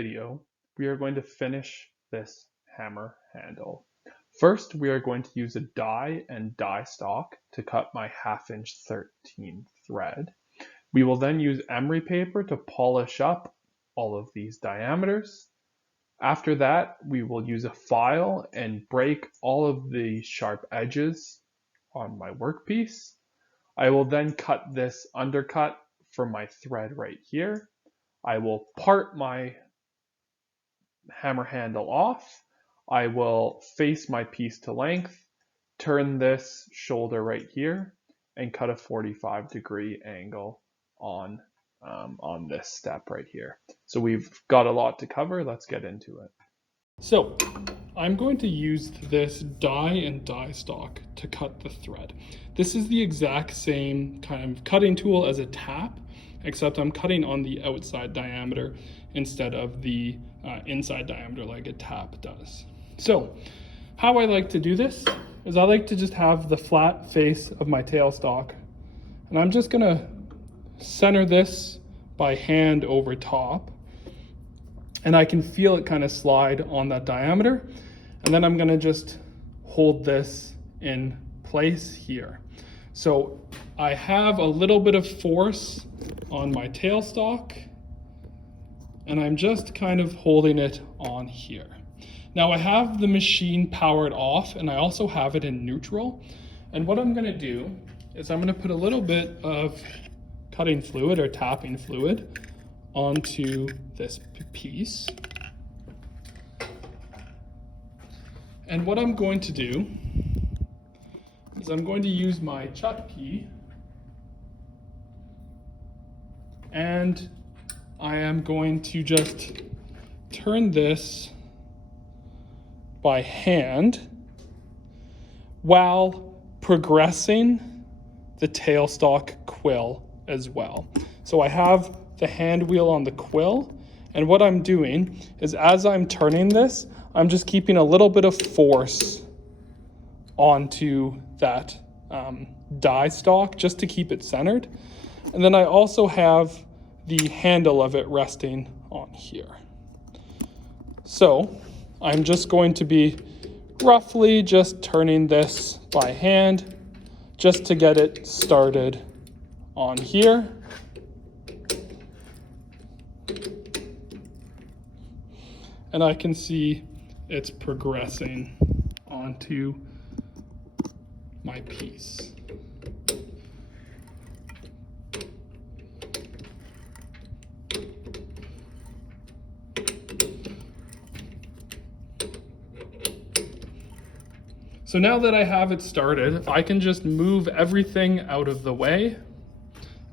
Video, we are going to finish this hammer handle. First, we are going to use a die and die stock to cut my 1/2" 13 thread. We will then use emery paper to polish up all of these diameters. After that, we will use a file and break all of the sharp edges on my workpiece. I will then cut this undercut for my thread right here. I will part my hammer handle off. I will face my piece to length, turn this shoulder right here, and cut a 45-degree angle on this step right here. So we've got a lot to cover. Let's get into it. So I'm going to use this die and die stock to cut the thread. This is the exact same kind of cutting tool as a tap, except I'm cutting on the outside diameter instead of the inside diameter like a tap does. So how I like to do this is I like to just have the flat face of my tailstock, and I'm just gonna center this by hand over top, and I can feel it kind of slide on that diameter, and then I'm gonna just hold this in place here. So I have a little bit of force on my tailstock, and I'm just kind of holding it on here. Now I have the machine powered off, and I also have it in neutral. And what I'm gonna do is I'm gonna put a little bit of cutting fluid or tapping fluid onto this piece. And what I'm going to do is I'm going to use my chuck key, and I am going to just turn this by hand while progressing the tailstock quill as well. So I have the hand wheel on the quill, and what I'm doing is as I'm turning this, I'm just keeping a little bit of force onto that die stock just to keep it centered. And then I also have the handle of it resting on here. So I'm just going to be roughly just turning this by hand just to get it started on here. And I can see it's progressing onto my piece. So now that I have it started, I can just move everything out of the way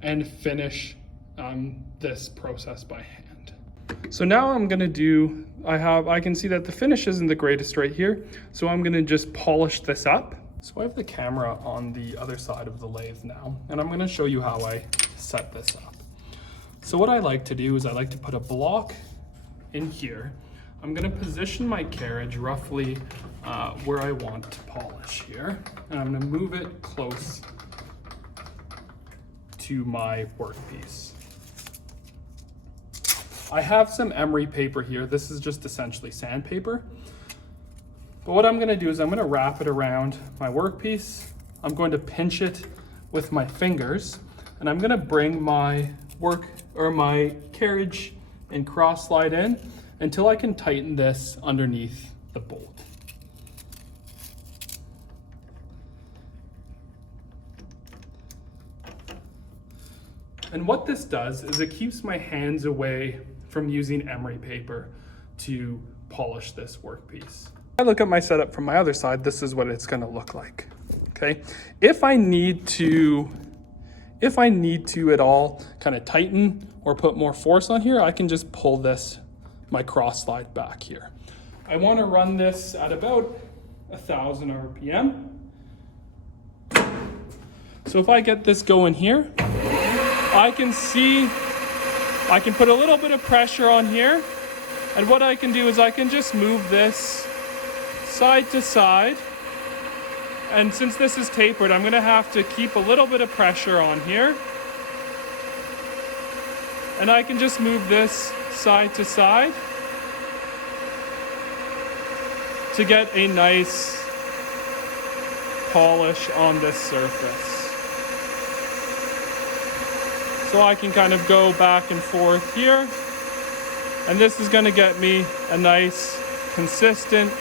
and finish this process by hand. So now I'm gonna do, I can see that the finish isn't the greatest right here, so I'm gonna just polish this up. So I have the camera on the other side of the lathe now, and I'm gonna show you how I set this up. So what I like to do is I like to put a block in here. I'm gonna position my carriage roughly where I want to polish here, and I'm gonna move it close to my workpiece. I have some emery paper here. This is just essentially sandpaper. But what I'm gonna do is I'm gonna wrap it around my workpiece. I'm going to pinch it with my fingers, and I'm gonna bring my my carriage and cross slide in until I can tighten this underneath the bolt. And what this does is it keeps my hands away from using emery paper to polish this workpiece. If I look at my setup from my other side, this is what it's gonna look like, okay? If I need to at all kind of tighten or put more force on here, I can just pull my cross slide back here. I wanna run this at about 1,000 RPM. So if I get this going here, I can put a little bit of pressure on here, and what I can do is I can just move this side to side, and since this is tapered, I'm gonna have to keep a little bit of pressure on here, and I can just move this side to side, to get a nice polish on this surface. So I can kind of go back and forth here, and this is going to get me a nice consistent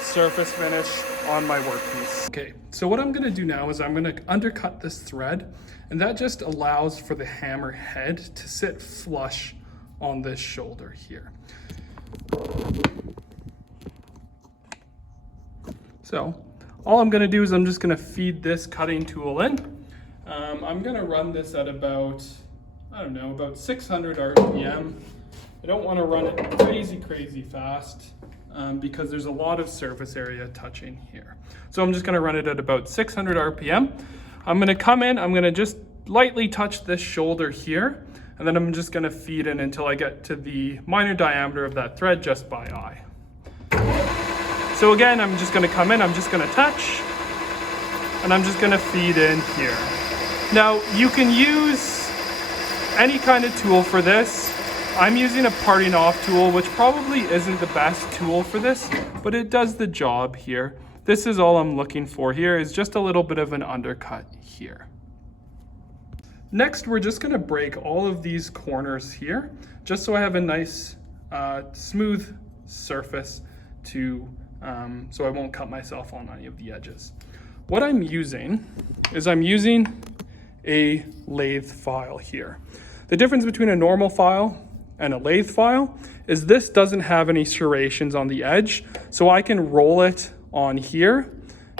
surface finish on my workpiece. Okay, so what I'm going to do now is I'm going to undercut this thread, and that just allows for the hammer head to sit flush on this shoulder here. So all I'm going to do is I'm just going to feed this cutting tool in. I'm going to run this at about, I don't know, about 600 RPM. I don't want to run it crazy fast because there's a lot of surface area touching here. So I'm just going to run it at about 600 RPM. I'm going to come in, I'm going to just lightly touch this shoulder here, and then I'm just going to feed in until I get to the minor diameter of that thread just by eye. So again, I'm just going to come in, I'm just going to touch, and I'm just going to feed in here. Now, you can use any kind of tool for this. I'm using a parting off tool, which probably isn't the best tool for this, but it does the job here. This is all I'm looking for here, is just a little bit of an undercut here. Next, we're just gonna break all of these corners here, just so I have a nice smooth surface to, so I won't cut myself on any of the edges. What I'm using is I'm using a lathe file here. The difference between a normal file and a lathe file is this doesn't have any serrations on the edge, so I can roll it on here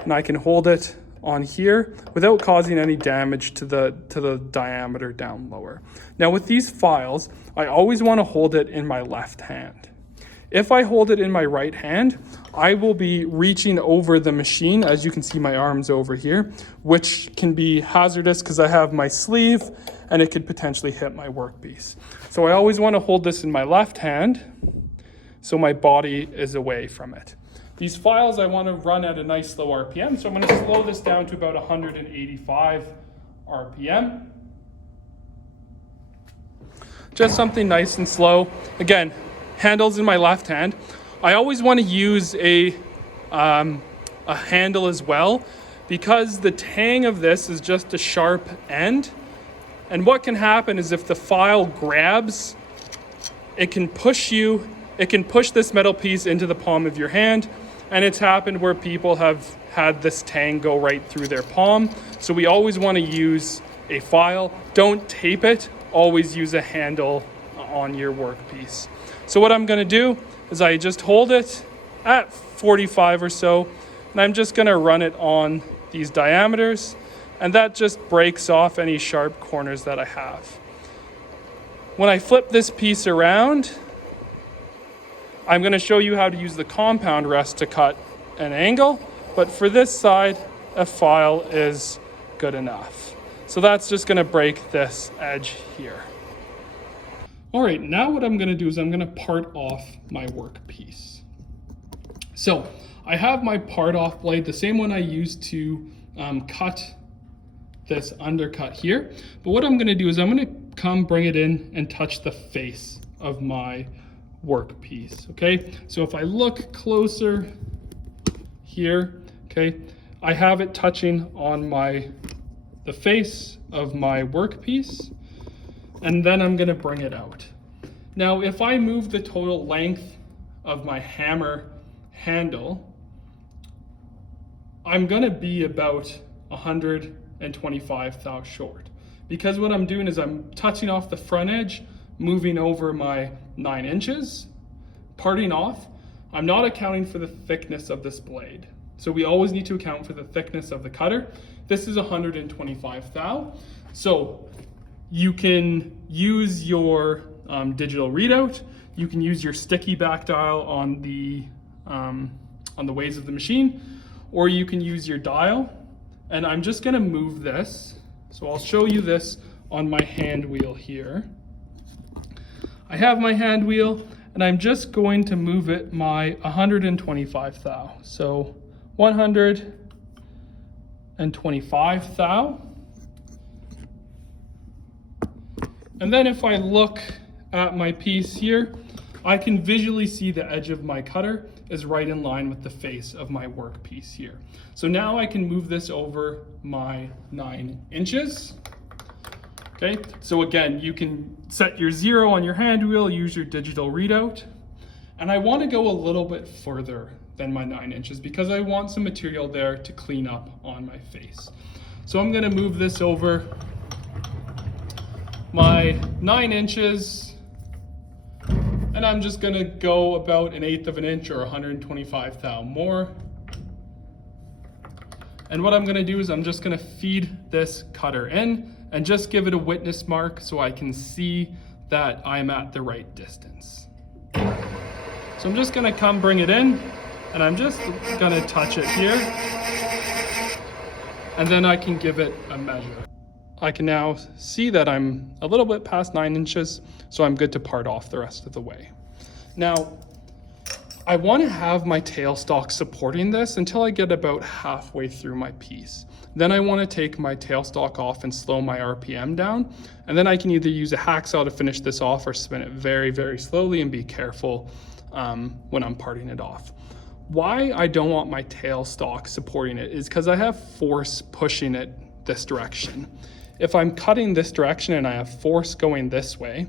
and I can hold it on here without causing any damage to the diameter down lower. Now with these files, I always want to hold it in my left hand. If I hold it in my right hand, I will be reaching over the machine, as you can see my arms over here, which can be hazardous because I have my sleeve and it could potentially hit my workpiece. So I always want to hold this in my left hand so my body is away from it. These files I want to run at a nice low RPM, so I'm going to slow this down to about 185 RPM. Just something nice and slow. Again, handles in my left hand. I always want to use a handle as well, because the tang of this is just a sharp end. And what can happen is if the file grabs, it can push this metal piece into the palm of your hand. And it's happened where people have had this tang go right through their palm. So we always want to use a file. Don't tape it, always use a handle on your workpiece. So what I'm going to do is I just hold it at 45 or so, and I'm just going to run it on these diameters, and that just breaks off any sharp corners that I have. When I flip this piece around, I'm going to show you how to use the compound rest to cut an angle, but for this side, a file is good enough. So that's just going to break this edge here. All right, now what I'm going to do is I'm going to part off my workpiece. So I have my part off blade, the same one I used to cut this undercut here. But what I'm going to do is I'm going to come bring it in and touch the face of my workpiece. Okay, so if I look closer here, okay, I have it touching on the face of my workpiece, and then I'm going to bring it out. Now, if I move the total length of my hammer handle, I'm going to be about 125 thou short, because what I'm doing is I'm touching off the front edge, moving over my 9 inches, parting off. I'm not accounting for the thickness of this blade. So we always need to account for the thickness of the cutter. This is 125 thou. So you can use your digital readout. You can use your sticky back dial on the ways of the machine, or you can use your dial. And I'm just gonna move this. So I'll show you this on my hand wheel here. I have my hand wheel, and I'm just going to move it my 125 thou. So 125 thou. And then if I look at my piece here, I can visually see the edge of my cutter is right in line with the face of my workpiece here. So now I can move this over my 9 inches. Okay, so again, you can set your 0 on your hand wheel, use your digital readout. And I want to go a little bit further than my 9 inches because I want some material there to clean up on my face. So I'm going to move this over my 9 inches, and I'm just going to go about 1/8 of an inch or 125 thou more. And what I'm going to do is I'm just going to feed this cutter in and just give it a witness mark so I can see that I'm at the right distance. So I'm just going to come bring it in, and I'm just going to touch it here, and then I can give it a measure. I can now see that I'm a little bit past 9 inches, so I'm good to part off the rest of the way. Now, I want to have my tailstock supporting this until I get about halfway through my piece. Then I want to take my tailstock off and slow my RPM down, and then I can either use a hacksaw to finish this off or spin it very, very slowly and be careful when I'm parting it off. Why I don't want my tailstock supporting it is because I have force pushing it this direction. If I'm cutting this direction and I have force going this way,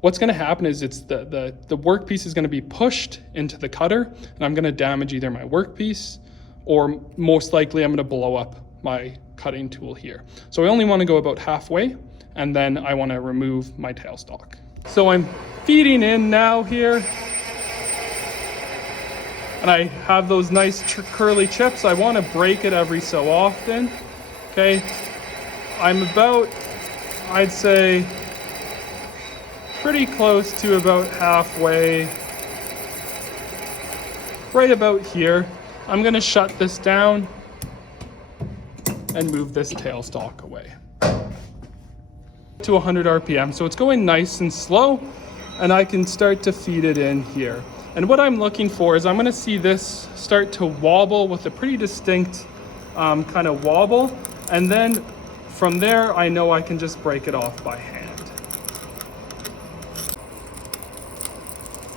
what's going to happen is the workpiece is going to be pushed into the cutter, and I'm going to damage either my workpiece or most likely I'm going to blow up my cutting tool here. So I only want to go about halfway, and then I want to remove my tailstock. So I'm feeding in now here, and I have those nice curly chips. I want to break it every so often. Okay, I'm about, I'd say, pretty close to about halfway, right about here. I'm going to shut this down and move this tailstock away to 100 RPM. So it's going nice and slow, and I can start to feed it in here. And what I'm looking for is I'm going to see this start to wobble with a pretty distinct kind of wobble. And then from there, I know I can just break it off by hand.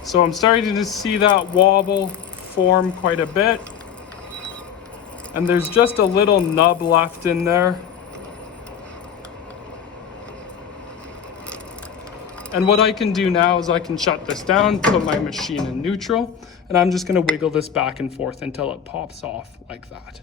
So I'm starting to see that wobble form quite a bit. And there's just a little nub left in there. And what I can do now is I can shut this down, put my machine in neutral, and I'm just going to wiggle this back and forth until it pops off like that.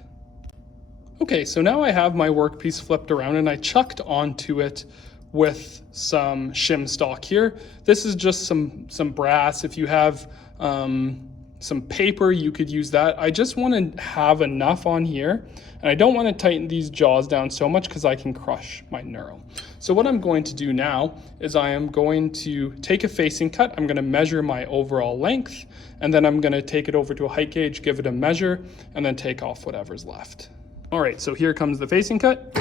Okay, so now I have my workpiece flipped around, and I chucked onto it with some shim stock here. This is just some brass. If you have some paper, you could use that. I just want to have enough on here, and I don't want to tighten these jaws down so much because I can crush my knurl. So what I'm going to do now is I am going to take a facing cut. I'm going to measure my overall length, and then I'm going to take it over to a height gauge, give it a measure, and then take off whatever's left. All right, so here comes the facing cut.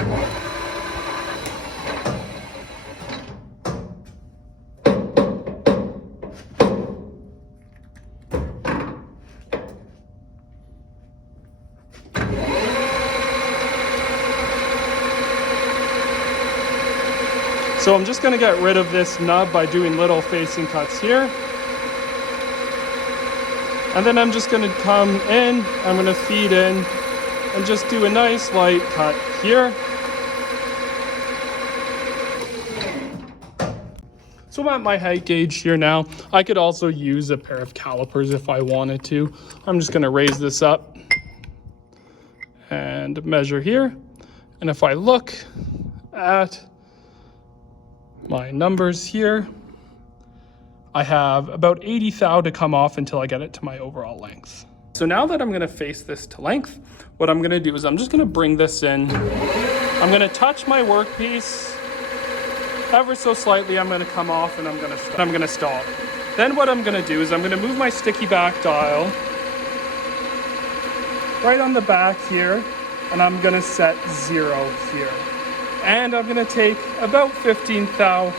So I'm just going to get rid of this nub by doing little facing cuts here. And then I'm just going to come in, I'm going to feed in, and just do a nice light cut here. So I'm at my height gauge here now. I could also use a pair of calipers if I wanted to. I'm just going to raise this up and measure here. And if I look at my numbers here, I have about 80 thou to come off until I get it to my overall length. So now that I'm going to face this to length, what I'm going to do is I'm just going to bring this in. I'm going to touch my workpiece ever so slightly. I'm going to come off and I'm going to stop. Then what I'm going to do is I'm going to move my sticky back dial right on the back here, and I'm going to set 0 here. And I'm going to take about 15 thou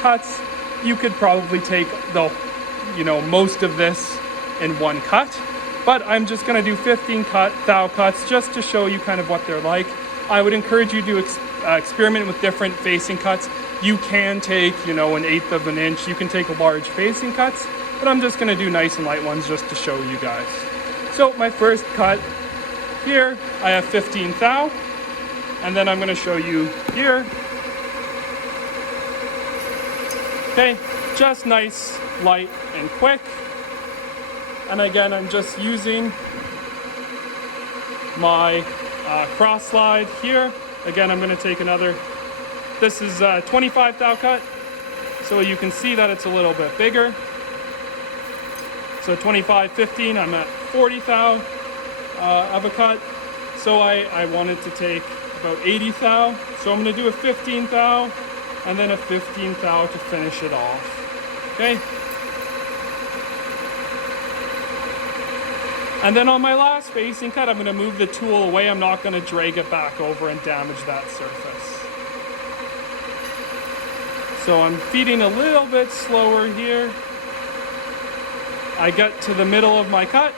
cuts. You could probably take most of this in one cut, but I'm just going to do 15 thou cuts just to show you kind of what they're like. I would encourage you to experiment with different facing cuts. You can take, 1/8 of an inch. You can take large facing cuts. but I'm just gonna do nice and light ones just to show you guys. So my first cut here, I have 15 thou, and then I'm gonna show you here. Okay, just nice, light, and quick. And again, I'm just using my cross slide here. Again, I'm gonna take another, this is 25 thou cut, so you can see that it's a little bit bigger. So 25, 15, I'm at 40 thou of a cut. So I wanted to take about 80 thou. So I'm gonna do a 15 thou and then a 15 thou to finish it off, okay? And then on my last facing cut, I'm gonna move the tool away. I'm not gonna drag it back over and damage that surface. So I'm feeding a little bit slower here. I get to the middle of my cut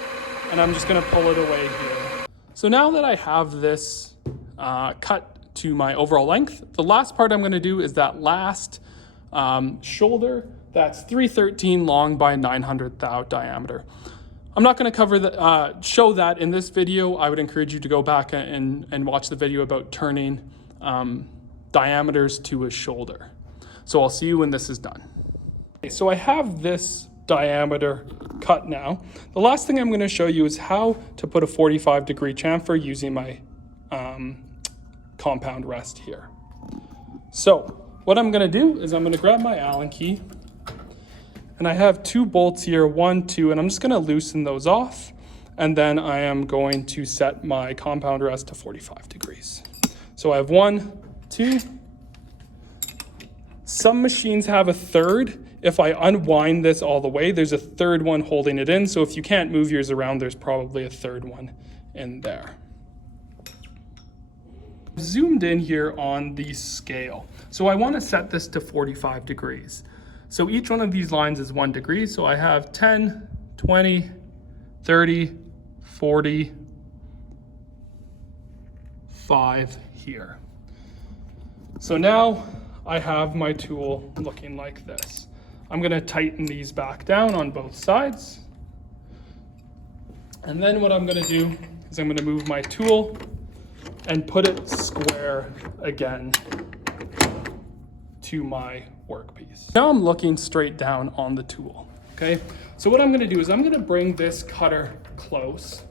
and I'm just gonna pull it away here. So now that I have this cut to my overall length, the last part I'm gonna do is that last shoulder that's 313 long by 900 thou diameter. I'm not going to cover the, show that in this video. I would encourage you to go back and watch the video about turning diameters to a shoulder. So I'll see you when this is done. Okay, so I have this diameter cut now. The last thing I'm going to show you is how to put a 45-degree chamfer using my compound rest here. So what I'm going to do is I'm going to grab my Allen key. And I have 2 bolts here, 1, 2, and I'm just gonna loosen those off. And then I am going to set my compound rest to 45 degrees. So I have 1, 2. Some machines have a third. If I unwind this all the way, there's a third one holding it in. So if you can't move yours around, there's probably a third one in there. Zoomed in here on the scale. So I wanna set this to 45 degrees. So each one of these lines is 1 degree. So I have 10, 20, 30, 40, 5 here. So now I have my tool looking like this. I'm gonna tighten these back down on both sides. And then what I'm gonna do is I'm gonna move my tool and put it square again to my workpiece. Now I'm looking straight down on the tool, okay? So what I'm gonna do is I'm gonna bring this cutter close,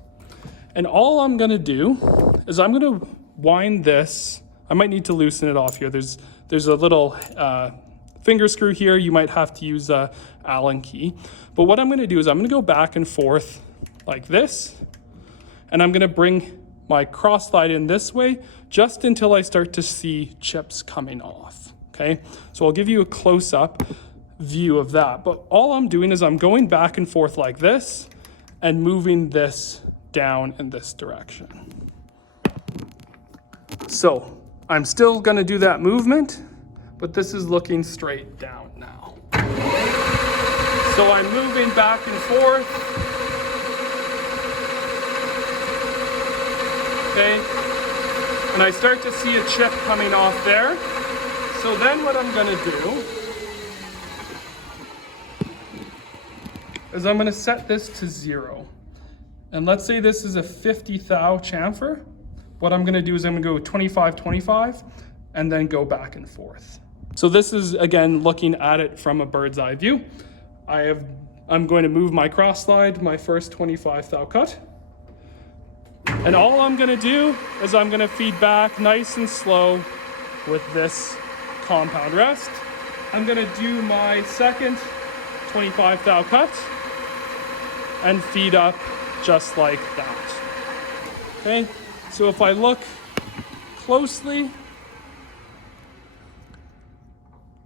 and all I'm gonna do is I'm gonna wind this. I might need to loosen it off here. There's a little finger screw here. You might have to use a Allen key. But what I'm gonna do is I'm gonna go back and forth like this, and I'm gonna bring my cross slide in this way just until I start to see chips coming off. Okay, so I'll give you a close-up view of that. But all I'm doing is I'm going back and forth like this and moving this down in this direction. So I'm still gonna do that movement, but this is looking straight down now. So I'm moving back and forth. Okay, and I start to see a chip coming off there. So then what I'm gonna do is I'm gonna set this to 0. And let's say this is a 50 thou chamfer. What I'm gonna do is I'm gonna go 25, 25, and then go back and forth. So this is, again, looking at it from a bird's eye view. I'm going to move my cross slide, my first 25 thou cut. And all I'm gonna do is I'm gonna feed back nice and slow with this compound rest. I'm gonna do my second 25 thou cut and feed up just like that. Okay, so if I look closely,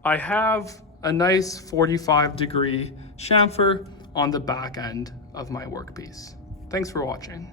I have a nice 45-degree chamfer on the back end of my workpiece. Thanks for watching.